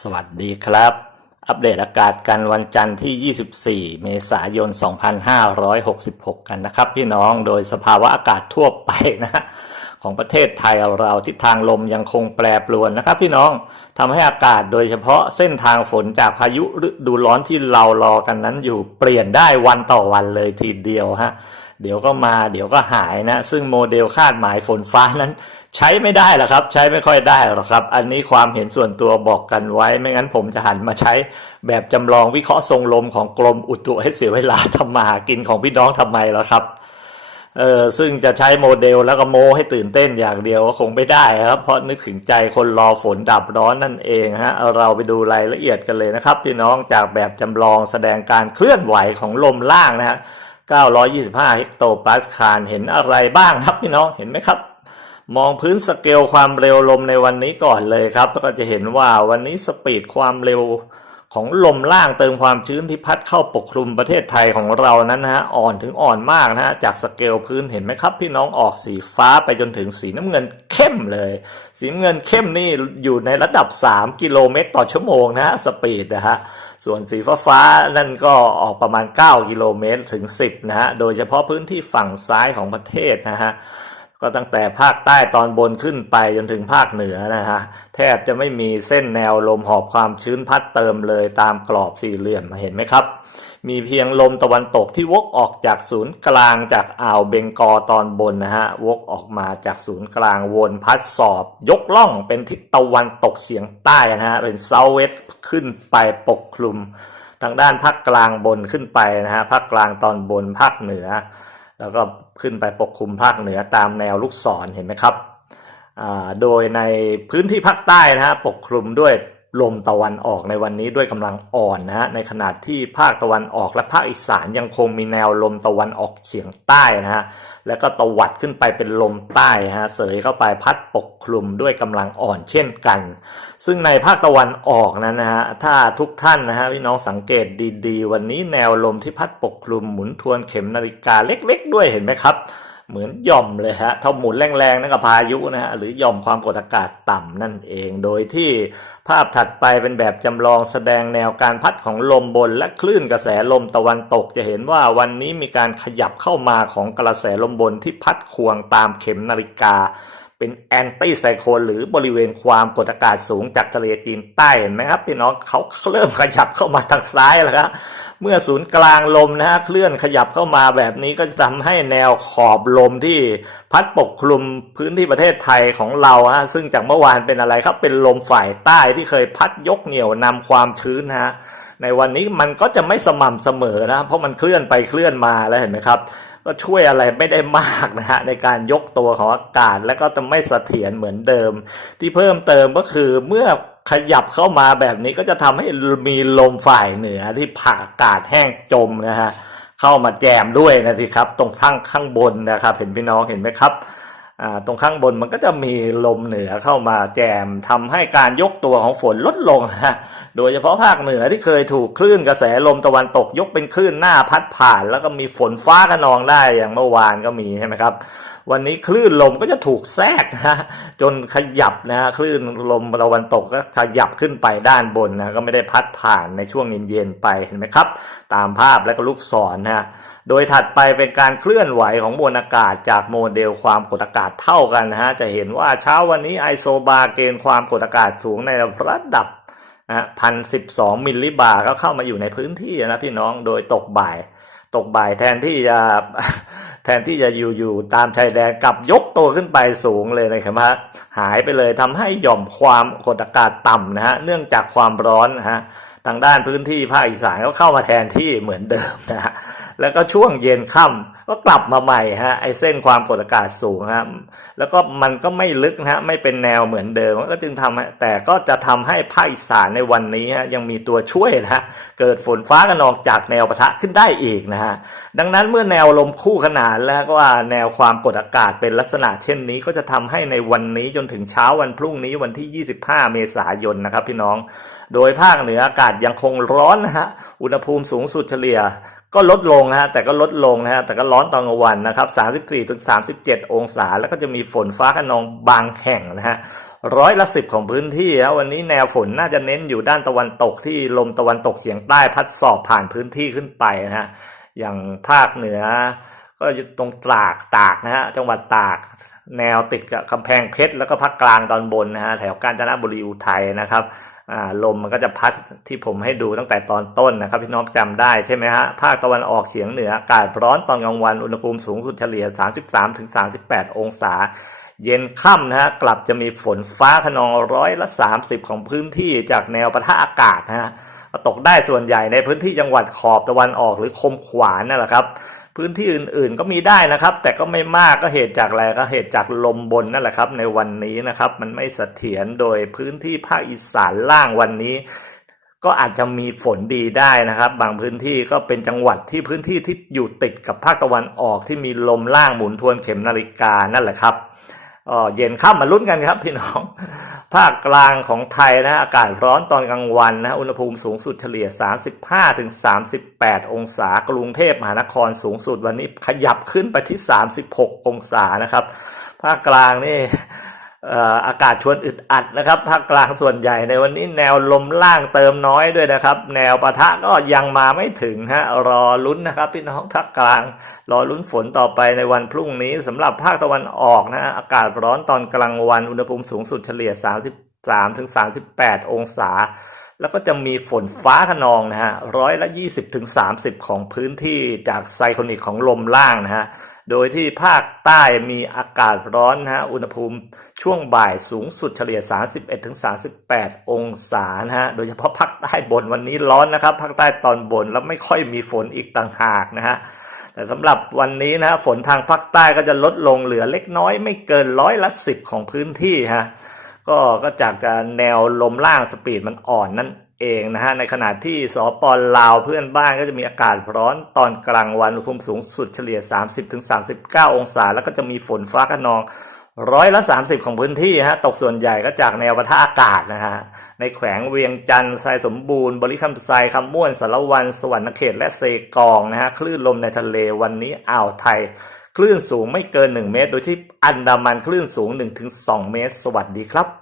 สวัสดีครับ อัปเดตอากาศกันวันจันทร์ที่ 24 เมษายน 2566 กันนะครับ พี่น้องโดยสภาวะอากาศทั่วไปนะของประเทศไทยเราทิศทางลมยังคงแปรปรวนนะครับ พี่น้องทำให้อากาศโดยเฉพาะเส้นทางฝนจากพายุฤดูร้อนที่เรารอกันนั้นอยู่เปลี่ยนได้วันต่อวันเลยทีเดียวฮะเดี๋ยวก็มาเดี๋ยวก็หายนะ ซึ่งโมเดลคาดหมายฝนฟ้านั้น ใช้ไม่ได้หรอกครับ ใช้ไม่ค่อยได้หรอกครับ อันนี้ความเห็นส่วนตัวบอกกันไว้ ไม่งั้นผมจะหันมาใช้แบบจำลองวิเคราะห์ทรงลมของกรมอุตุให้เสียเวลาทำมาหากินของพี่น้องทำไมล่ะครับเออซึ่งจะใช้โมเดลแล้วก็โมให้ตื่นเต้นอย่างเดียวก็คงไม่ได้ครับ เพราะนึกถึงใจคนรอฝนดับร้อนนั่นเองฮะเอาเราไปดูรายละเอียดกันเลยนะครับ พี่น้องจากแบบจำลองแสดงการเคลื่อนไหวของลมล่างนะฮะ 925 เฮกโตปาสคาลเห็นอะไรบ้างครับพี่น้องเห็นไหมครับ มองพื้นสเกลความเร็วลมในวันนี้ก่อนเลยครับ ก็จะเห็นว่าวันนี้สปีดความเร็ว ของลมล่างเติมความชื้นที่พัดเข้าปกคลุมประเทศไทยของเรานั้นนะฮะอ่อนถึงอ่อนมากนะฮะจากสเกลพื้นเห็นไหมครับ พี่น้องออกสีฟ้าไปจนถึงสีน้ำเงินเข้มเลย สีน้ำเงินเข้มนี่อยู่ในระดับ 3 กิโลเมตรต่อชั่วโมงนะฮะสปีดนะฮะส่วนสีฟ้าฟ้านั่นก็ออกประมาณ 9 กิโลเมตรถึง 10นะฮะโดยเฉพาะพื้นที่ฝั่งซ้ายของประเทศนะฮะ ก็ตั้งแต่ภาคใต้ตอนบนขึ้นไปจนถึงภาคเหนือนะฮะแทบจะไม่มีเส้นแนวลมหอบความชื้นพัดเติมเลยตามกรอบสี่เหลี่ยมเห็นไหมครับ มีเพียงลมตะวันตกที่วกออกจากศูนย์กลางจากอ่าวเบงกอตอนบนนะฮะวกออกมาจากศูนย์กลางวนพัดสอบ ยกล่องเป็นทิศตะวันตกเฉียงใต้นะฮะเป็นเซาเวสขึ้นไปปกคลุม ทางด้านภาคกลางบนขึ้นไปนะฮะภาคกลางตอนบนภาคเหนือ แล้วก็ขึ้นไปปกคลุมภาคเหนือตามแนวลูกศรเห็นไหมครับ โดยในพื้นที่ภาคใต้นะฮะปกคลุมด้วย ลมตะวันออกในวันนี้ด้วยกำลังอ่อนนะฮะในขณะที่ภาคตะวันออกและภาคอีสานยังคงมีแนวลมตะวันออกเฉียงใต้นะฮะแล้วก็ตวัดขึ้นไปเป็นลมใต้ฮะเสยเข้าไปพัดปกคลุมด้วยกำลังอ่อนเช่นกัน ซึ่งในภาคตะวันออกนั้นนะฮะถ้าทุกท่านนะฮะพี่น้องสังเกตดีๆ วันนี้แนวลมที่พัดปกคลุมหมุนทวนเข็มนาฬิกาเล็ก ๆ ด้วยเห็นไหมครับ เหมือนหย่อมเลยฮะถ้าหมุนแรงๆนั่นก็พายุนะฮะหรือหย่อมความกดอากาศต่ำนั่นเอง โดยที่ภาพถัดไปเป็นแบบจำลองแสดงแนวการพัดของลมบน และคลื่นกระแสลมตะวันตก จะเห็นว่าวันนี้มีการขยับเข้ามาของกระแสลมบนที่พัดควงตามเข็มนาฬิกาเป็นแอนตี้ไซโคลหรือบริเวณความกดอากาศสูงจากทะเลจีนใต้เห็นไหมครับพี่น้องเขาเริ่มขยับเข้ามาทางซ้ายแล้วครับ เมื่อศูนย์กลางลมนะฮะเคลื่อนขยับเข้ามาแบบนี้ก็จะทำให้แนวขอบลมที่พัดปกคลุมพื้นที่ประเทศไทยของเราฮะซึ่งจากเมื่อวานเป็นอะไรครับเป็นลมฝ่ายใต้ที่เคยพัดยกเหนี่ยวนำความชื้นนะฮะในวันนี้มันก็จะไม่สม่ำเสมอนะเพราะมันเคลื่อนไปเคลื่อนมาแล้วเห็นไหมครับก็ช่วยอะไรไม่ได้มากนะฮะในการยกตัวของอากาศและก็จะไม่เสถียรเหมือนเดิม ที่เพิ่มเติมก็คือเมื่อขยับเข้ามาแบบนี้ก็จะทำให้มีลมฝ่ายเหนือที่ผ่าอากาศแห้งจมนะฮะเข้ามาแจมด้วยนะสิครับ ตรงข้างข้างบนนะครับ เห็นพี่น้องเห็นไหมครับ ตรงข้างบนมันก็จะมีลมเหนือเข้ามาแจมทำให้การยกตัวของฝนลดลงฮะโดยเฉพาะภาคเหนือที่เคยถูกคลื่นกระแสลมตะวันตกยกเป็นคลื่นหน้าพัดผ่าน แล้วก็มีฝนฟ้าขนองได้อย่างเมื่อวานก็มีใช่ไหมครับ วันนี้คลื่นลมก็จะถูกแทรกนะจนขยับนะคลื่นลมตะวันตกก็ขยับขึ้นไปด้านบนนะก็ไม่ได้พัดผ่านในช่วงเย็นๆไปเห็นไหมครับ ตามภาพและก็ลูกศรนะโดยถัดไปเป็นการเคลื่อนไหวของมวลอากาศจากโมเดลความกดอากาศเท่ากันนะฮะจะเห็นว่าเช้าวันนี้ไอโซบาเกณฑ์ความกดอากาศสูงในระดับนะพันสิบสองมิลลิบาร์ก็เข้ามาอยู่ในพื้นที่นะพี่น้องโดยตกบ่าย ตกบ่ายแทนที่จะแทนที่จะอยู่อยู่ตามชายแดนกลับยกตัวขึ้นไปสูงเลยนะครับฮะหายไปเลยทำให้หย่อมความกดอากาศต่ำนะฮะเนื่องจากความร้อนนะฮะทางด้านพื้นที่ภาคอีสานก็เข้ามาแทนที่เหมือนเดิมนะฮะแล้วก็ช่วงเย็นค่ำก็กลับมาใหม่ฮะไอเส้นความกดอากาศสูงฮะแล้วก็มันก็ไม่ลึกนะฮะไม่เป็นแนวเหมือนเดิมก็จึงทำแต่ก็จะทำให้ภาคอีสานในวันนี้ฮะยังมีตัวช่วยนะฮะเกิดฝนฟ้ากันออกจากแนวปะทะขึ้นได้อีกนะฮะดังนั้นเมื่อแนวลมคู่ขนานแล้วก็ว่าแนวความกดอากาศเป็นลักษณะเช่นนี้ก็จะทำให้ในวันนี้จนถึงเช้าวันพรุ่งนี้วันที่ 25 เมษายนนะครับพี่น้อง โดยภาคเหนืออากาศศยังคงร้อนนะฮะ อุณหภูมิสูงสุดเฉลี่ย ก็ลดลงนะฮะ แต่ก็ลดลงนะฮะ แต่ก็ร้อนตอนกลางวันนะครับ 34ถึง37 องศา แล้วก็จะมีฝนฟ้าขนองบางแห่งนะฮะร้อยละสิบของพื้นที่ฮะวันนี้แนวฝนน่าจะเน้นอยู่ด้านตะวันตกที่ลมตะวันตกเฉียงใต้พัดสอบผ่านพื้นที่ขึ้นไปนะฮะ อย่างภาคเหนือ ก็อยู่ตรงตรากตากนะฮะ จังหวัดตาก แนวติดกับกำแพงเพชรแล้วก็ภาคกลางตอนบนนะฮะแถวกาญจนบุรีอุทัยนะครับอ่าลมมันก็จะพัดที่ผมให้ดูตั้งแต่ตอนต้นนะครับพี่น้องจำได้ใช่ไหมฮะภาคตะวันออกเฉียงเหนืออากาศร้อนตอนกลางวันอุณหภูมิสูงสุดเฉลี่ย 33-38 องศา เย็นค่ำนะฮะกลับจะมีฝนฟ้าขนองร้อยละ 30 ของพื้นที่จากแนวปะทะอากาศนะฮะ ตกได้ส่วนใหญ่ในพื้นที่จังหวัดขอบตะวันออกหรือคมขวานนั่นแหละครับ พื้นที่อื่นๆก็มีได้นะครับ แต่ก็ไม่มากก็เหตุจากอะไรก็เหตุจากลมบนนั่นแหละครับ ในวันนี้นะครับ มันไม่เสถียรโดยพื้นที่ภาคอีสานล่างวันนี้ก็อาจจะมีฝนดีได้นะครับ บางพื้นที่ก็เป็นจังหวัดที่พื้นที่ที่อยู่ติดกับภาคตะวันออกที่มีลมล่างหมุนทวนเข็มนาฬิกานั่นแหละครับ เย็นค่ำมาลุ้นกันครับพี่น้อง ภาคกลางของไทยนะอากาศร้อนตอนกลางวันนะอุณหภูมิสูงสุดเฉลี่ย 35ถึง38 องศา กรุงเทพมหานครสูงสุดวันนี้ขยับขึ้นไปที่ 36 องศานะครับ ภาคกลางนี่ อากาศชวนอึดอัดนะครับภาคกลางส่วนใหญ่ในวันนี้แนวลมล่างเติมน้อยด้วยนะครับ แนวปะทะก็ยังมาไม่ถึงฮะรอลุ้นนะครับพี่น้องภาคกลาง รอลุ้นฝนต่อไปในวันพรุ่งนี้สำหรับภาคตะวันออกนะฮะอากาศร้อนตอนกลางวันอุณหภูมิสูงสุดเฉลี่ย 33ถึง38 องศา แล้วก็จะมีฝนฟ้าขนองนะฮะร้อยละ 20ถึง30 ของพื้นที่จากไซโคนิกของลมล่างนะฮะ โดยที่ภาคใต้มีอากาศร้อนนะฮะ อุณหภูมิช่วงบ่ายสูงสุดเฉลี่ย 31ถึง38 องศานะฮะ โดยเฉพาะภาคใต้บนวันนี้ร้อนนะครับ ภาคใต้ตอนบนแล้วไม่ค่อยมีฝนอีกต่างหากนะฮะแต่สำหรับวันนี้นะฮะฝนทางภาคใต้ก็จะลดลงเหลือเล็กน้อยไม่เกินร้อยละสิบของพื้นที่ฮะ ก็ก็จากการแนวลมล่างสปีดมันอ่อนนั่นเองนะฮะในขณะที่สปอลาวเพื่อนบ้านก็จะมีอากาศร้อนตอนกลางวันอุณหภูมิสูงสุดเฉลี่ย 30-39 องศา แล้วก็จะมีฝนฟ้าขนอง ร้อยละ 30 ของพื้นที่ฮะตกส่วนใหญ่ก็จากแนวปะทะอากาศนะฮะในแขวงเวียงจันทร์ทรายสมบูรณ์ บริคำไซคำม่วนสารวัน สวรรณเขตและเซกองนะฮะคลื่นลมในทะเลวันนี้อ่าวไทย คลื่นสูงไม่เกิน 1 เมตร โดยที่อันดามันคลื่นสูง 1-2 เมตร สวัสดีครับ